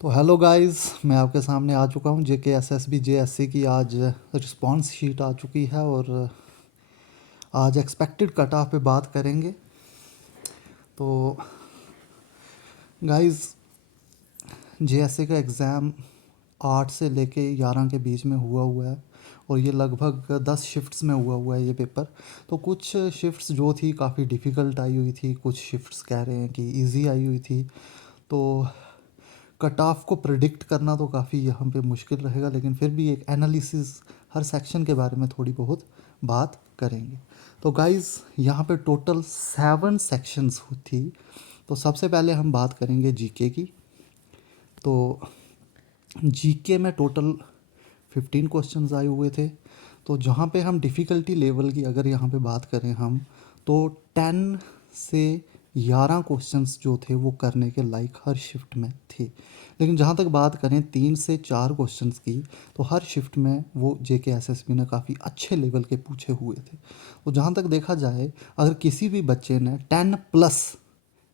तो hello guys, मैं आपके सामने आ चुका हूँ। जेके एसएसबी जेएससी की आज रिस्पांस शीट आ चुकी है और आज एक्सपेक्टेड कट ऑफ पे बात करेंगे। तो गाइस, जेएससी का एग्ज़ाम 8 से लेके 11 के बीच में हुआ है और ये लगभग 10 शिफ्ट्स में हुआ है ये पेपर। तो कुछ शिफ्ट्स जो थी काफ़ी डिफ़िकल्ट आई हुई थी, कुछ शिफ्ट्स कह रहे हैं कि इजी आई हुई थी। तो कट ऑफ को प्रिडिक्ट करना तो काफ़ी यहाँ पे मुश्किल रहेगा, लेकिन फिर भी एक एनालिसिस हर सेक्शन के बारे में थोड़ी बहुत बात करेंगे। तो गाइस, यहाँ पे टोटल 7 सेक्शंस थी। तो सबसे पहले हम बात करेंगे जीके की। तो जीके में टोटल 15 क्वेश्चंस आए हुए थे। तो जहाँ पे हम डिफ़िकल्टी लेवल की अगर यहाँ पे बात करें हम, तो 10 से 11 क्वेश्चंस जो थे वो करने के लायक हर शिफ्ट में थे। लेकिन जहाँ तक बात करें 3 से 4 क्वेश्चंस की, तो हर शिफ्ट में वो जेके एसएसबी ने काफ़ी अच्छे लेवल के पूछे हुए थे। तो जहाँ तक देखा जाए, अगर किसी भी बच्चे ने 10 प्लस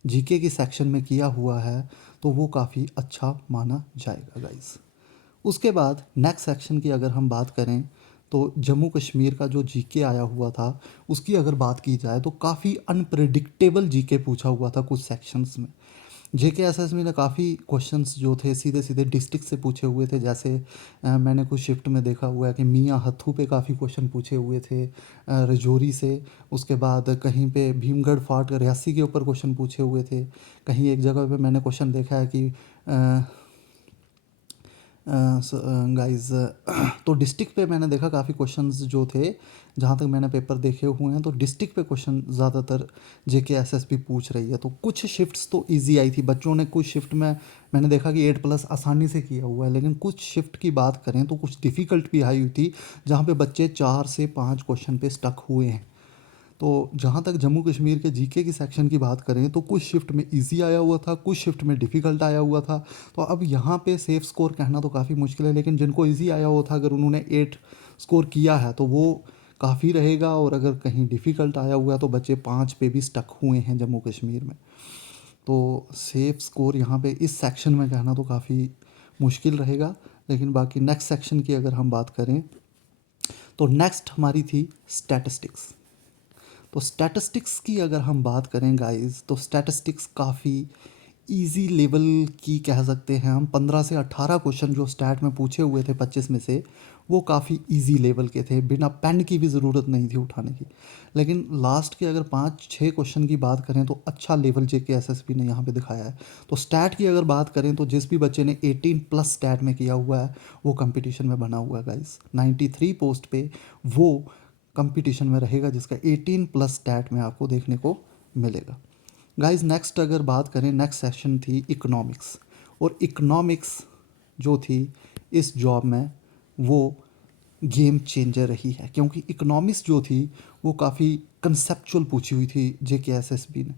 जीके की सेक्शन में किया हुआ है तो वो काफ़ी अच्छा माना जाएगा गाइस। उसके बाद नेक्स्ट सेक्शन की अगर हम बात करें, तो जम्मू कश्मीर का जो जीके आया हुआ था उसकी अगर बात की जाए तो काफ़ी अनप्रिडिक्टेबल जीके पूछा हुआ था कुछ सेक्शंस में। जेके एसएसबी ने काफ़ी क्वेश्चंस जो थे सीधे सीधे डिस्ट्रिक्ट से पूछे हुए थे। जैसे मैंने कुछ शिफ्ट में देखा हुआ है कि मियाँ हथू पे काफ़ी क्वेश्चन पूछे हुए थे, रजौरी से। उसके बाद कहीं पे भीमगढ़ फार्ट रियासी के ऊपर क्वेश्चन पूछे हुए थे। कहीं एक जगह पे मैंने क्वेश्चन देखा है कि गाइस, तो डिस्ट्रिक्ट पे मैंने देखा काफ़ी क्वेश्चंस जो थे, जहाँ तक मैंने पेपर देखे हुए हैं तो डिस्ट्रिक्ट पे क्वेश्चन ज़्यादातर जेके एसएसबी पूछ रही है। तो कुछ शिफ्ट्स तो इजी आई थी बच्चों ने। कुछ शिफ्ट में मैंने देखा कि 8 प्लस आसानी से किया हुआ है, लेकिन कुछ शिफ्ट की बात करें तो कुछ डिफ़िकल्ट भी आई हुई थी, जहाँ पे बच्चे 4 से 5 क्वेश्चन पे स्टक हुए हैं। तो जहाँ तक जम्मू कश्मीर के जीके की सेक्शन की बात करें तो कुछ शिफ्ट में इजी आया हुआ था, कुछ शिफ्ट में डिफ़िकल्ट आया हुआ था। तो अब यहाँ पे सेफ स्कोर कहना तो काफ़ी मुश्किल है, लेकिन जिनको इजी आया हुआ था अगर उन्होंने 8 स्कोर किया है तो वो काफ़ी रहेगा। और अगर कहीं डिफ़िकल्ट आया हुआ है तो बच्चे 5 पे भी स्टक हुए हैं जम्मू कश्मीर में। तो सेफ स्कोर यहाँ पे इस सेक्शन में कहना तो काफ़ी मुश्किल रहेगा। लेकिन बाकी नेक्स्ट सेक्शन की अगर हम बात करें, तो नेक्स्ट हमारी थी स्टैटिस्टिक्स। तो स्टैटिस्टिक्स की अगर हम बात करें गाइस, तो स्टैटिस्टिक्स काफ़ी इजी लेवल की कह सकते हैं हम। 15 से 18 क्वेश्चन जो स्टैट में पूछे हुए थे 25 में से, वो काफ़ी इजी लेवल के थे, बिना पेन की भी ज़रूरत नहीं थी उठाने की। लेकिन लास्ट के अगर 5-6 क्वेश्चन की बात करें तो अच्छा लेवल जेके एसएसबी ने यहाँ पे दिखाया है। तो स्टैट की अगर बात करें तो जिस भी बच्चे ने 18 प्लस स्टैट में किया हुआ है वो कंपटीशन में बना हुआ है गाइस। 93 पोस्ट पे वो कंपटीशन में रहेगा, जिसका 18 प्लस स्टैट में आपको देखने को मिलेगा गाइस। नेक्स्ट अगर बात करें, नेक्स्ट सेशन थी इकोनॉमिक्स। और इकोनॉमिक्स जो थी इस जॉब में वो गेम चेंजर रही है, क्योंकि इकोनॉमिक्स जो थी वो काफ़ी कंसेप्चुअल पूछी हुई थी जेके एसएसबी ने।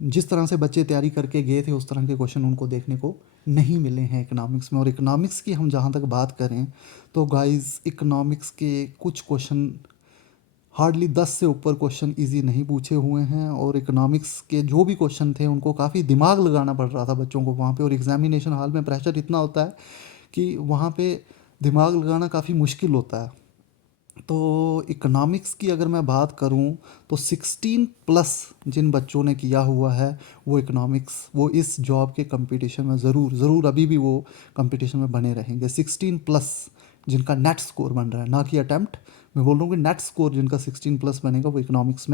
जिस तरह से बच्चे तैयारी करके गए थे उस तरह के क्वेश्चन उनको देखने को नहीं मिले हैं इकोनॉमिक्स में। और इकोनॉमिक्स की हम जहाँ तक बात करें तो गाइस, इकोनॉमिक्स के कुछ क्वेश्चन हार्डली 10 से ऊपर क्वेश्चन इजी नहीं पूछे हुए हैं। और इकोनॉमिक्स के जो भी क्वेश्चन थे उनको काफ़ी दिमाग लगाना पड़ रहा था बच्चों को वहाँ पे। और एग्जामिनेशन हॉल में प्रेशर इतना होता है कि वहाँ पे दिमाग लगाना काफ़ी मुश्किल होता है। तो इकोनॉमिक्स की अगर मैं बात करूं तो 16 प्लस जिन बच्चों ने किया हुआ है वो इकोनॉमिक्स, वो इस जॉब के कंपटीशन में ज़रूर ज़रूर अभी भी वो कंपटीशन में बने रहेंगे। 16 प्लस जिनका नेट स्कोर बन रहा है, ना कि अटैम्प्ट, मैं बोल रहा हूँ कि नेट स्कोर जिनका 16 प्लस बनेगा वो इकोनॉमिक्स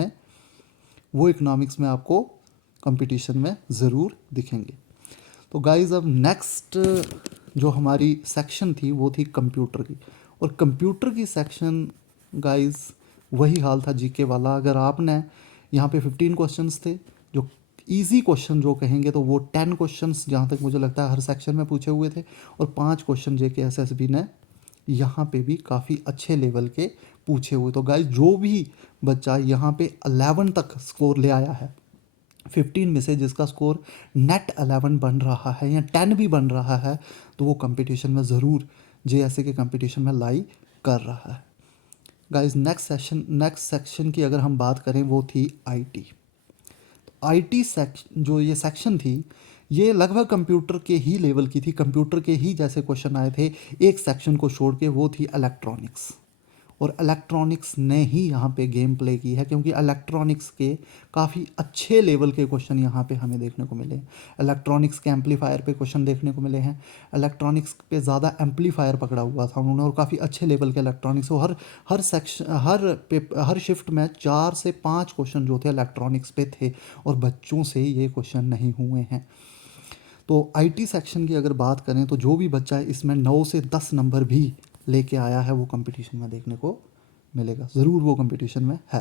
में आपको कंपटीशन में ज़रूर दिखेंगे। तो गाइज़, अब नेक्स्ट जो हमारी सेक्शन थी वो थी कंप्यूटर की। और कंप्यूटर की सेक्शन गाइज़ वही हाल था जीके वाला। अगर आपने यहाँ पे 15 क्वेश्चंस थे जो इजी क्वेश्चन जो कहेंगे तो वो 10 क्वेश्चंस जहाँ तक मुझे लगता है हर सेक्शन में पूछे हुए थे। और 5 क्वेश्चन जेके एसएसबी ने यहाँ पे भी काफ़ी अच्छे लेवल के पूछे हुए। तो गाइज, जो भी बच्चा यहाँ पे 11 तक स्कोर ले आया है 15 में से, जिसका स्कोर नेट 11 बन रहा है या 10 भी बन रहा है, तो वो कंपटीशन में ज़रूर जेएसए के कंपटीशन में लाई कर रहा है गाइज। नेक्स्ट सेक्शन की अगर हम बात करें वो थी आईटी। आईटी सेक्शन जो ये सेक्शन थी, ये लगभग कंप्यूटर के ही लेवल की थी, कंप्यूटर के ही जैसे क्वेश्चन आए थे एक सेक्शन को छोड़ के, वो थी इलेक्ट्रॉनिक्स। और इलेक्ट्रॉनिक्स ने ही यहाँ पे गेम प्ले की है, क्योंकि इलेक्ट्रॉनिक्स के काफ़ी अच्छे लेवल के क्वेश्चन यहाँ पे हमें देखने को मिले हैं। इलेक्ट्रॉनिक्स के एम्पलीफायर पे क्वेश्चन देखने को मिले हैं, इलेक्ट्रॉनिक्स पे ज़्यादा एम्पलीफायर पकड़ा हुआ था उन्होंने, और काफ़ी अच्छे लेवल के इलेक्ट्रॉनिक्स। और हर सेक्शन हर शिफ्ट में 4 से 5 क्वेश्चन जो थे इलेक्ट्रॉनिक्स पे थे, और बच्चों से ये क्वेश्चन नहीं हुए हैं। तो आईटी सेक्शन की अगर बात करें तो जो भी बच्चा इसमें 9 से 10 नंबर भी लेके आया है वो कंपटीशन में देखने को मिलेगा, ज़रूर वो कंपटीशन में है।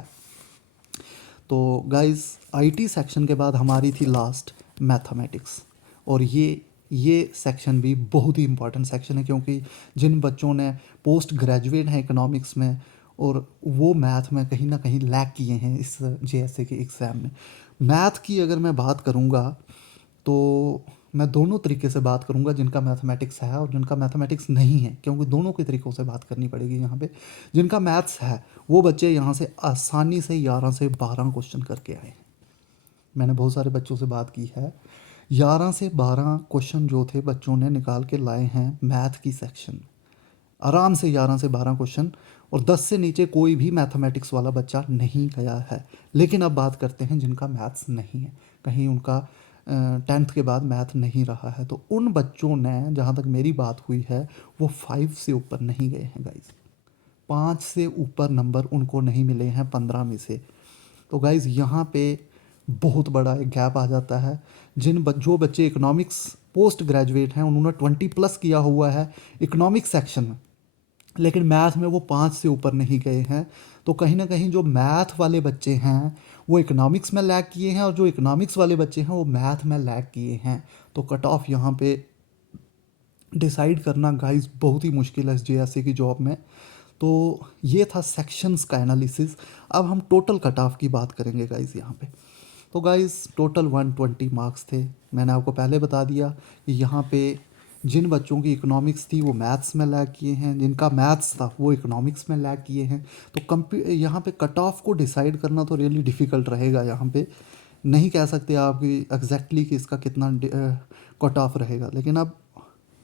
तो गाइस आईटी सेक्शन के बाद हमारी थी लास्ट मैथमेटिक्स, और ये सेक्शन भी बहुत ही इम्पॉर्टेंट सेक्शन है, क्योंकि जिन बच्चों ने पोस्ट ग्रेजुएट हैं इकोनॉमिक्स में और वो मैथ में कहीं ना कहीं लैग किए हैं इस जेएसए के एग्ज़ाम में। मैथ की अगर मैं बात करूँगा तो मैं दोनों तरीके से बात करूंगा, जिनका मैथमेटिक्स है और जिनका मैथमेटिक्स नहीं है, क्योंकि दोनों के तरीक़ों से बात करनी पड़ेगी यहाँ पे। जिनका मैथ्स है वो बच्चे यहाँ से आसानी से 11 से 12 क्वेश्चन करके आए हैं। मैंने बहुत सारे बच्चों से बात की है, 11 से 12 क्वेश्चन जो थे बच्चों ने निकाल के लाए हैं मैथ की सेक्शन, आराम से 11 से 12 क्वेश्चन। और 10 से नीचे कोई भी मैथमेटिक्स वाला बच्चा नहीं गया है। लेकिन अब बात करते हैं जिनका मैथ्स नहीं है, कहीं उनका 10th के बाद मैथ नहीं रहा है, तो उन बच्चों ने, जहाँ तक मेरी बात हुई है, वो 5 से ऊपर नहीं गए हैं गाइज। 5 से ऊपर नंबर उनको नहीं मिले हैं 15 में से। तो गाइज यहाँ पे बहुत बड़ा एक गैप आ जाता है। जो बच्चे इकोनॉमिक्स पोस्ट ग्रेजुएट हैं उन्होंने 20 प्लस किया हुआ है इकोनॉमिक्स सेक्शन में, लेकिन मैथ में वो 5 से ऊपर नहीं गए हैं। तो कहीं ना कहीं जो मैथ वाले बच्चे हैं वो इकोनॉमिक्स में लैग किए हैं, और जो इकोनॉमिक्स वाले बच्चे हैं वो मैथ में लैग किए हैं। तो कट ऑफ यहाँ पे डिसाइड करना गाइस बहुत ही मुश्किल है इस जेएसए की जॉब में। तो ये था सेक्शंस का एनालिसिस। अब हम टोटल कट ऑफ की बात करेंगे गाइस यहाँ पे। तो गाइस टोटल 120 मार्क्स थे। मैंने आपको पहले बता दिया कि यहाँ पे जिन बच्चों की इकोनॉमिक्स थी वो मैथ्स में लैग किए हैं, जिनका मैथ्स था वो इकोनॉमिक्स में लैग किए हैं। तो यहाँ पे कट ऑफ को डिसाइड करना तो रियली डिफ़िकल्ट रहेगा। यहाँ पे नहीं कह सकते आप कि एग्जैक्टली कि इसका कितना कट ऑफ रहेगा, लेकिन अब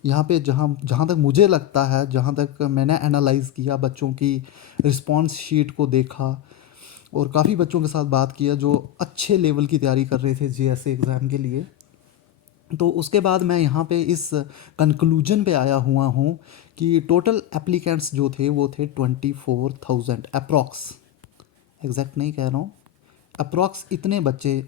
यहाँ पे जहाँ जहाँ तक मुझे लगता है, जहाँ तक मैंने एनालाइज़ किया, बच्चों की रिस्पॉन्स शीट को देखा और काफ़ी बच्चों के साथ बात किया जो अच्छे लेवल की तैयारी कर रहे थे जेएसए एग्ज़ाम के लिए, तो उसके बाद मैं यहाँ पे इस कंक्लूजन पे आया हुआ हूँ कि टोटल एप्लीकेंट्स जो थे वो थे 24,000 अप्रॉक्स, एग्जैक्ट नहीं कह रहा हूँ, अप्रॉक्स इतने बच्चे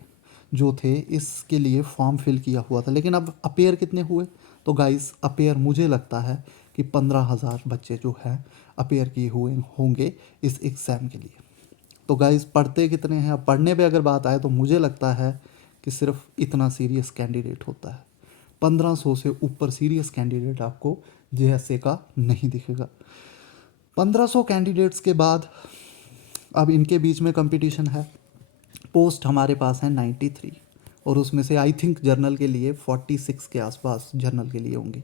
जो थे इसके लिए फॉर्म फिल किया हुआ था। लेकिन अब अपेयर कितने हुए? तो गाइस अपेयर मुझे लगता है कि 15,000 बच्चे जो हैं अपेयर किए हुए होंगे इस एग्ज़ाम के लिए। तो गाइस पढ़ते कितने हैं? अब पढ़ने पे अगर बात आए तो मुझे लगता है कि सिर्फ इतना सीरियस कैंडिडेट होता है। 1500 से ऊपर सीरियस कैंडिडेट आपको जेएसए का नहीं दिखेगा। 1500 कैंडिडेट्स के बाद अब इनके बीच में कंपटीशन है। पोस्ट हमारे पास है 93, और उसमें से आई थिंक जर्नल के लिए 46 के आसपास जर्नल के लिए होंगे।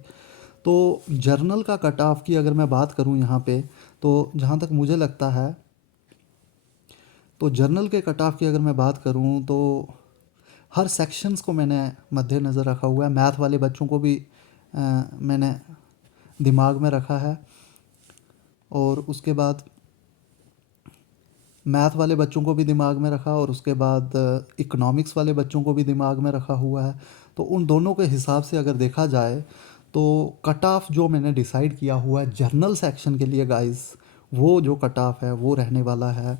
तो जर्नल का कट ऑफ की अगर मैं बात करूं यहाँ पे, तो जहाँ तक मुझे लगता है, तो जर्नल के कट ऑफ की अगर मैं बात करूं तो हर सेक्शंस को मैंने मद्देनज़र रखा हुआ है। मैथ वाले बच्चों को भी मैंने दिमाग में रखा है, और उसके बाद मैथ वाले बच्चों को भी दिमाग में रखा, और उसके बाद इकोनॉमिक्स वाले बच्चों को भी दिमाग में रखा हुआ है। तो उन दोनों के हिसाब से अगर देखा जाए तो कट ऑफ जो मैंने डिसाइड किया हुआ है जर्नल सेक्शन के लिए गाइस, वो जो कट ऑफ है वो रहने वाला है,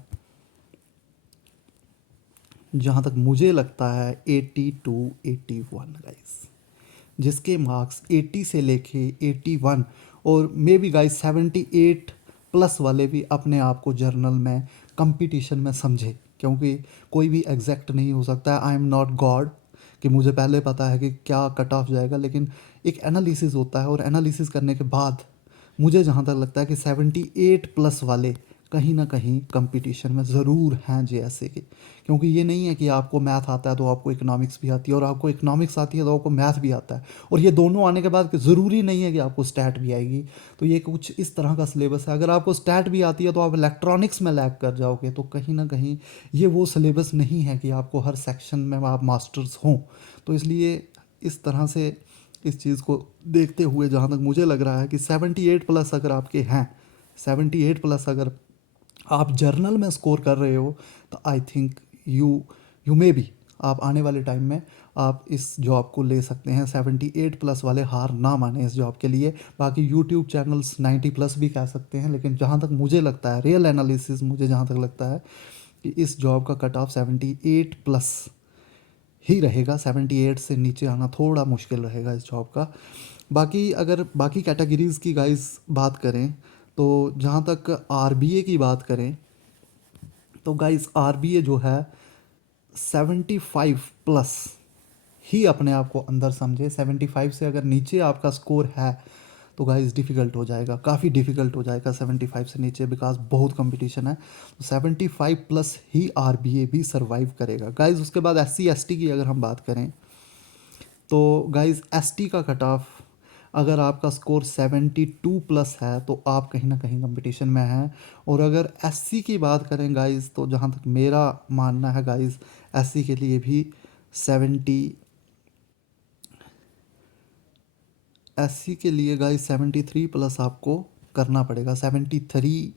जहाँ तक मुझे लगता है 80 टू 81 गाइस, जिसके मार्क्स 80 से लेके 81 और मे बी गाइस 78 प्लस वाले भी अपने आप को जर्नल में कंपटीशन में समझे, क्योंकि कोई भी एग्जैक्ट नहीं हो सकता है। आई एम नॉट गॉड कि मुझे पहले पता है कि क्या कट ऑफ जाएगा, लेकिन एक एनालिसिस होता है, और एनालिसिस करने के बाद मुझे जहाँ तक लगता है कि 78 प्लस वाले कहीं ना कहीं कंपटीशन में ज़रूर हैं जेएसए के। क्योंकि ये नहीं है कि आपको मैथ आता है तो आपको इकोनॉमिक्स भी आती है, और आपको इकोनॉमिक्स आती है तो आपको मैथ भी आता है, और ये दोनों आने के बाद ज़रूरी नहीं है कि आपको स्टैट भी आएगी। तो ये कुछ इस तरह का सिलेबस है। अगर आपको स्टैट भी आती है तो आप इलेक्ट्रॉनिक्स में लैग कर जाओगे। तो कहीं ना कहीं ये वो सिलेबस नहीं है कि आपको हर सेक्शन में आप मास्टर्स हों। तो इसलिए इस तरह से इस चीज़ को देखते हुए जहाँ तक मुझे लग रहा है कि 78 प्लस अगर आपके हैं, 78 प्लस अगर आप जर्नल में स्कोर कर रहे हो, तो I think you you may be आप आने वाले टाइम में आप इस जॉब को ले सकते हैं। 78 प्लस वाले हार ना माने इस जॉब के लिए। बाकी यूट्यूब चैनल्स 90 प्लस भी कह सकते हैं, लेकिन जहाँ तक मुझे लगता है, रियल एनालिसिस मुझे जहाँ तक लगता है कि इस जॉब का कट ऑफ 78 प्लस ही रहेगा। 78 से नीचे आना थोड़ा मुश्किल रहेगा इस जॉब का। बाकी अगर बाकी कैटेगरीज़ की गाइस बात करें, तो जहाँ तक आरबीए की बात करें, तो गाइस आरबीए जो है 75 प्लस ही अपने आप को अंदर समझे। 75 से अगर नीचे आपका स्कोर है तो गाइस डिफ़िकल्ट हो जाएगा, काफ़ी डिफ़िकल्ट हो जाएगा 75 से नीचे, बिकॉज बहुत कंपटीशन है। तो 75 प्लस ही आरबीए भी सर्वाइव करेगा गाइस। उसके बाद एससी एसटी की अगर हम बात करें, तो गाइस एसटी का कट ऑफ अगर आपका स्कोर 72 प्लस है तो आप कहीं ना कहीं कंपटीशन में हैं। और अगर एससी की बात करें गाइस, तो जहाँ तक मेरा मानना है गाइस, एससी के लिए भी 70 एससी के लिए गाइस 73 प्लस आपको करना पड़ेगा, 73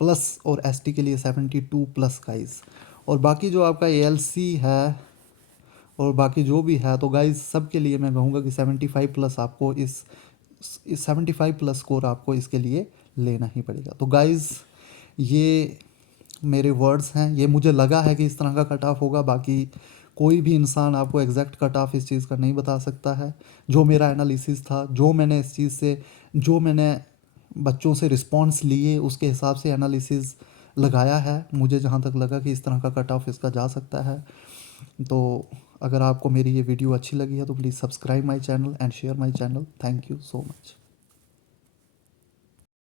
प्लस, और एसटी के लिए 72 प्लस गाइस। और बाकी जो आपका एएलसी है और बाकी जो भी है, तो गाइस सब के लिए मैं कहूँगा कि 75 प्लस आपको इस 75 प्लस स्कोर आपको इसके लिए लेना ही पड़ेगा। तो गाइस ये मेरे वर्ड्स हैं, ये मुझे लगा है कि इस तरह का कट ऑफ होगा। बाकी कोई भी इंसान आपको एग्जैक्ट कट ऑफ इस चीज़ का नहीं बता सकता है। जो मेरा एनालिसिस था, जो मैंने इस चीज़ से, जो मैंने बच्चों से रिस्पॉन्स लिए, उसके हिसाब से एनालिसिस लगाया है। मुझे जहाँ तक लगा कि इस तरह का कट ऑफ इसका जा सकता है। तो अगर आपको मेरी ये वीडियो अच्छी लगी है तो please subscribe my channel and share my channel. Thank you so much.